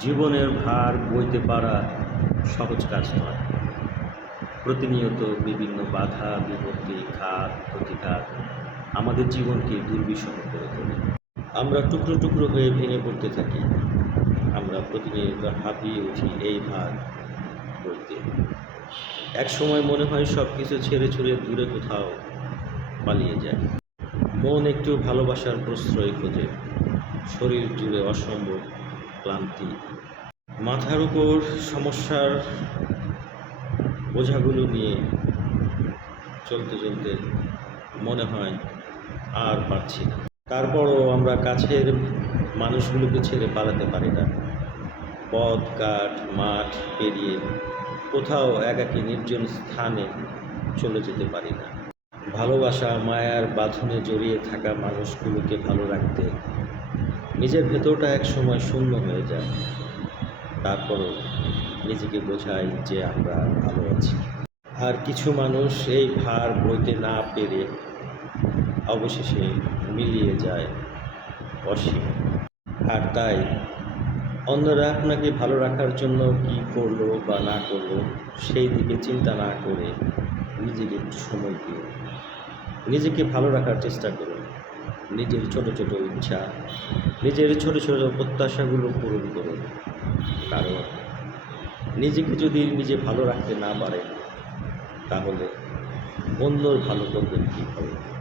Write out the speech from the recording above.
জীবনের ভার বইতে পারা সহজ কাজ নয়। প্রতিনিয়ত বিভিন্ন বাধা বিপত্তি ঘাত প্রতিঘাত আমাদের জীবনকে দুর্বিষহ করে তোলে। আমরা টুকরো টুকরো হয়ে ভেঙে পড়তে থাকি। আমরা প্রতিনিয়ত হাঁপিয়ে উঠি এই ভার বইতে। এক সময় মনে হয় সব কিছু ছেড়ে ছুড়ে দূরে কোথাও পালিয়ে যায়। মন একটু ভালোবাসার প্রশ্রয় খোঁজে। শরীর জুড়ে অসম্ভব ক্লান্তি। মাথার উপর সমস্যার বোঝাগুলো নিয়ে চলতে চলতে মনে হয় আর পারছি না। তারপরও আমরা কাছের মানুষগুলোকে ছেড়ে পালাতে পারি না। পথ ঘাট মাঠ পেরিয়ে কোথাও একাকী নির্জন স্থানে চলে যেতে পারি না। ভালোবাসা মায়ার বাঁধনে জড়িয়ে থাকা মানুষগুলোকে ভালো রাখতে নিজের ভেতরটা এক সময় শূন্য হয়ে যায়। তারপরও নিজেকে বোঝাই যে আমরা ভালো আছি। আর কিছু মানুষ এই ভার বইতে না পেরে অবশেষে মিলিয়ে যায় অসীম। আর তাই অন্যরা আপনাকে ভালো রাখার জন্য কী করলো বা না করলো সেই দিকে চিন্তা না করে নিজেকে একটু সময় দিও। নিজেকে ভালো রাখার চেষ্টা করুন। নিজের ছোট ছোট ইচ্ছা, নিজের ছোট ছোট প্রত্যাশাগুলো পূরণ করুন। কারণ নিজেকে যদি নিজে ভালো রাখতে না পারেন তাহলে অন্যর ভালো করবেন কীভাবে?